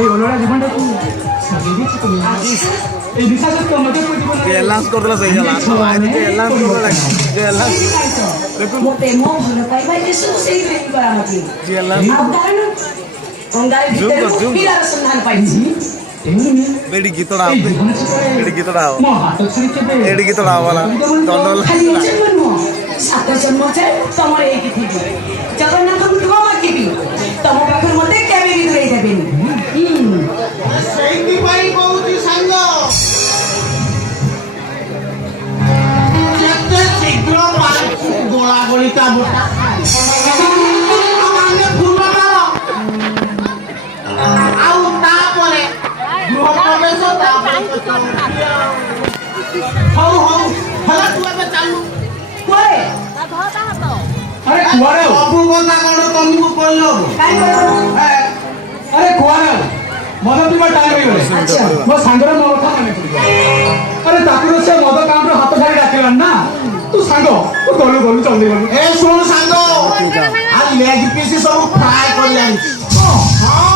এই অলোরা জীবনটা কি সাজিয়ে দিচ্ছি তুমি এই বিশ্বাস তো মধ্যে কোন জীবন এলান্স করলা সেই গেল আইনে যে এলান্স করলা যে এলান্স দেখুন ମୋ ପ୍ରେମ ଭଲ ପାଇବା ଏସବୁ ସେଇ ପ୍ରେମୀ କରାହଉଛି যে এলান্স ଆଉ କାରଣ ଅଙ୍ଗାର ଭିତରେ ମୁଁ ହୀରାର ସନ୍ଧାନ ପାଇଛି বেডি গীতটা হবে বেডি গীতটা হবে ମୋ ହାତ ଛାଡି କେବେ ଏଇଠି ଗୀତଟା ହବ ନା ଦଣ୍ଡ ଖାଲି ଏ ଜନ୍ମ ନୁହଁ ସାତ ଜନ୍ମ ଯାଏ ତମର ଏଇଠି ଥିବ ଜଗନ୍ନାଥଙ୍କୁ ତୁମ ମାଗିବି ତମ ପାଖରୁ ମତେ କେବେ ବି ଦୂରେଇ ଦେବେନି ସେଇଥିପାଇଁ କହୁଛି ସାଙ୍ଗ ଯେତେ ଶୀଘ୍ର ପାରୁଛୁ ଗୋଳା ଗୋଳି କାମଟା ମାନେ ଫୁଲ ଆଉ ତାପରେ ଗୃହ ପ୍ରବେଶ ତାପରେ ହଉ ହଉ ହେଲା ତୁ ଏବେ ଚାଲୁ କୁଆଡେ ଆରେ କୁଆରେ ସବୁ କଥା କଣ ତମକୁ କହିଲ କାଇଁ କହିବ ଆରେ କୁଆରେ ମଦ ପିଇବା ଟାଇମ ହେଇଗଲେ ମୋ ସାଙ୍ଗର ମୋ କଥା ମନେ ପଡିବ ଆରେ ତାକୁ ସେ ମଦ କାଉଣ୍ଟର ହାତ ଛାଡି ଡାକିଲାନି ନା ତୁ ସାଙ୍ଗ ତୁ ଗଲୁ ଗଲୁ ଜଲ୍ଦି ଗଲୁ ଏ ଶୁଣ ସାଙ୍ଗ ଆ ଲେଗ ପିସ୍ ସବୁ ଫ୍ରାଏ କରି ଆଣିଛି ହଁ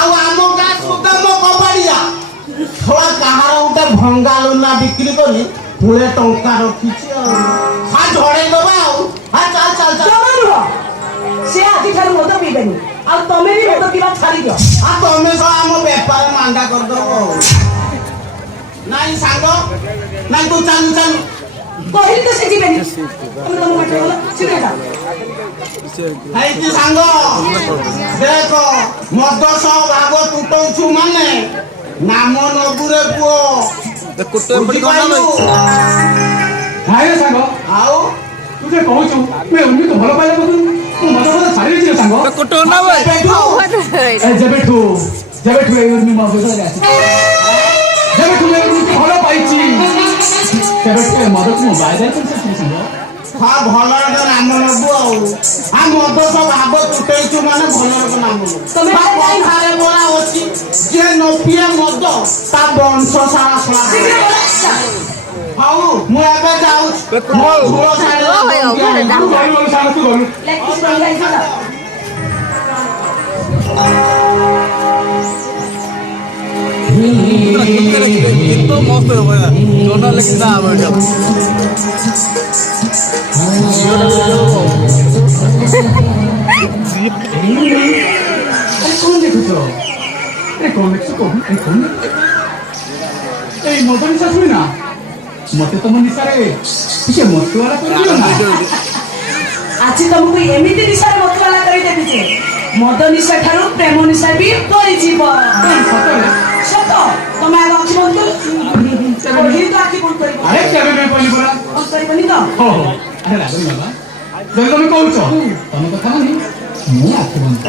ଆଉ ଆମ ଗାଁ ସୁଦ୍ଧା ମୋ କବାଡ଼ିଆ ଛୁଆ କାହାର ଗୋଟେ ଭଙ୍ଗା ଲୁନା ବିକ୍ରି କରି ପୁଳେ ଟଙ୍କା ରଖିଛି ଆଉ ଝଡେଇ ଦବା ଆଉ ଚାଲ ଚାଲ ଚାଲ ଜମା ନୁହଁ ସେ ଆଜିଠାରୁ ମଦ ପିଇବେନି ଆଉ ତମେ ବି ମଦ ପିଇବା ଛାଡି ଦିଅ ଆଉ ତମେ ସହ ଆମ ବେପାର ମାନ୍ଦା କରିଦବ ନାଇଁ ସାଙ୍ଗ ନାଇଁ ତୁ ଚାଲୁ ଚାଲୁ କହିଲି ତ ସେ ଯିବେନି ତମେ ତମ ବାଟରେ ଗଲ ଶୀଘ୍ର ଯାଅ ହେଇଛି ସାଙ୍ଗ ଦେଖ ମଦ ସହ ଭାଗ ତୁଟଉଛୁ ମାନେ ନାମ ନବୁରେ ପୁଅ କୁଟେ ପଡି କଣ ନାଇଁ ସାଙ୍ଗ ଆଉ ତୁ ଯେ କହୁଛୁ ମୁଁ ଏମିତି ଭଲ ପାଇଲା ମୁଁ ମଦ ମଦ ଛାଡି ଦେଇଛି ସାଙ୍ଗ କୁଟେ ନା ଭାଇ ଯେବେଠୁ ଏଇ ମୋ ବଦଳରେ ଆସିଛି ଯେବେଠୁ ଏମିତି ଭଲ ପାଇଛି ସେବେଠୁ ମଦକୁ ମୁଁ ବାଇଦାର କରିଥିଲି ସାଙ୍ଗ ହଁ ଭଲର ନାମ ନବୁ ଆଉ ମଦ ସହ ଭାଗ ତୁଟେଇଛୁ ମାନେ ଭଲର ନାମ ତମେ କଥାରେ ବୋଳା ଅଛି ଯିଏ ନ ପିଏ ମଦ ତା ବଂଶ ସାରା ଶୀଘ୍ର ଗଲ ହଉ ମୁଁ ଏବେ ଯାଉଛି ମୋ ଘର ତୁ ଗଲୁ ସାଙ୍ଗ ତୁ ଗଲୁ ଲେଗ ପିସ୍ ବନି ଯାଇଛ ତ গীত মস্ত হবে জোনা লেগে না হবে এটা কোন দেখুছ কোন দেখছো কোন এই মদ নিশা শুনি না মতে ତମ ନିଶାରେ ଟିକେ ମତୁଆଲା କରିଦିଅ ନା ଆଜି ତମକୁ ଏମିତି ନିଶାରେ ମତବାଲା କରିଦେବି ଯେ ମଦ ନିଶା ଠାରୁ ପ୍ରେମ ନିଶା ବି ପରିଯିବ ସତରେ ସତ ତମେ ଆଗ ଆଖି ବନ୍ଦ କର କହିଲି ତ ଆଖି ବନ୍ଦ କରିବ ଆରେ କେବେ କେବେ କହିଲି ପରା ବନ୍ଦ କରିବନି ତ ହଉ ହଉ ଆରେ ରାଗନି ବାବା ଯଦି ତମେ କହୁଛ ତମ କଥା ମାନି ମୁଁ ଆଖି ବନ୍ଦ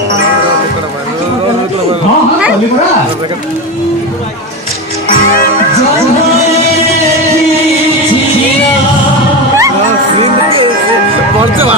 ହଁ ହଁ କହିଲି ପରା পড়ছে বা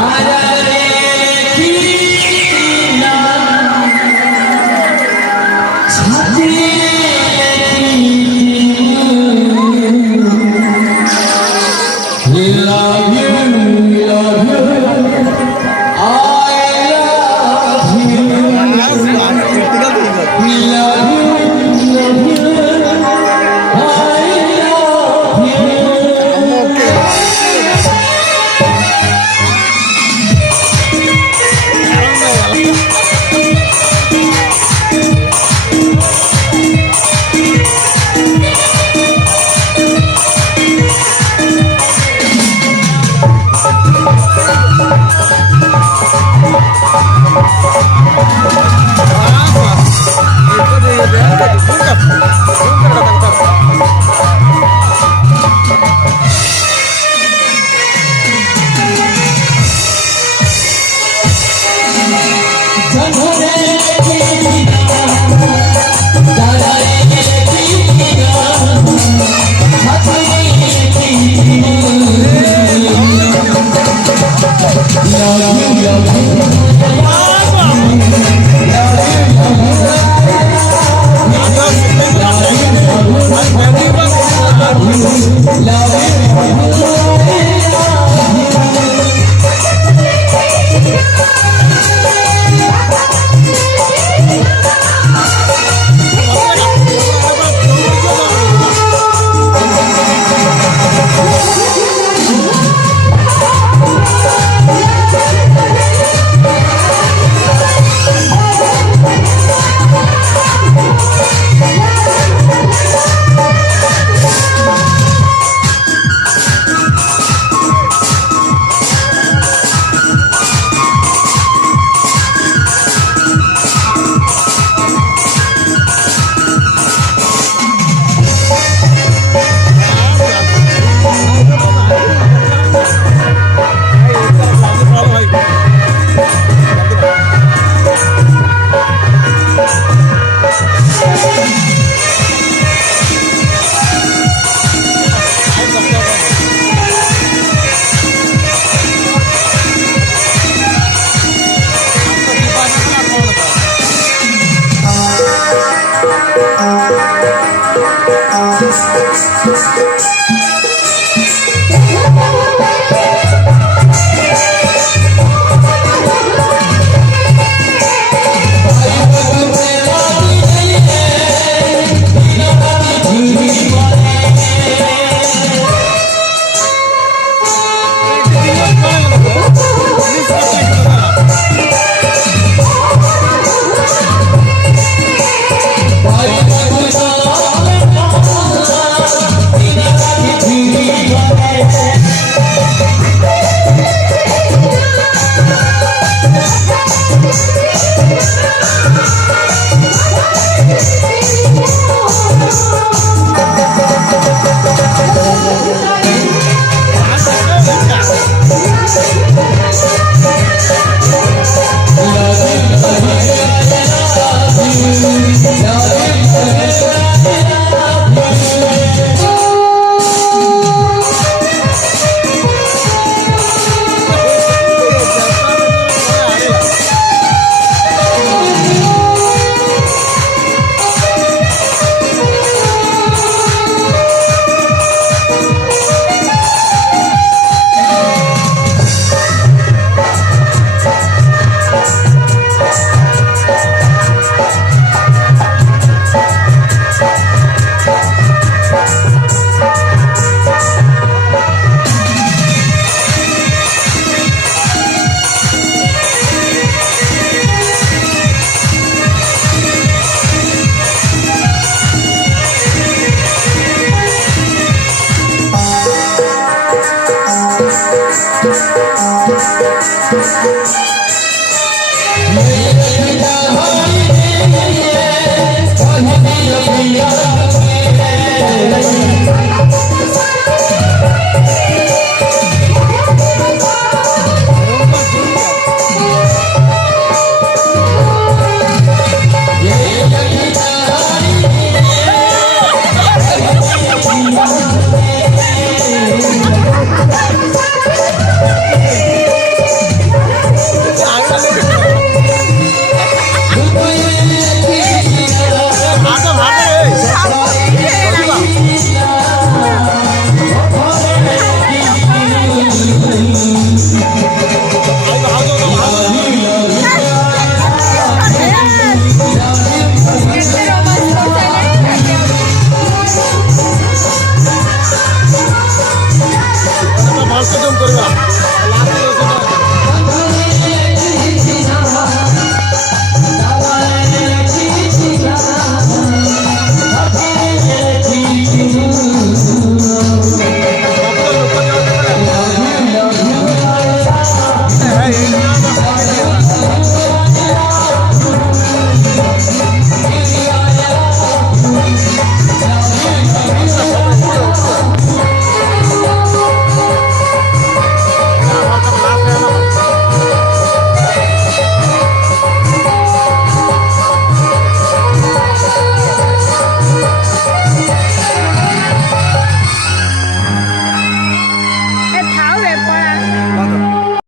Thank you.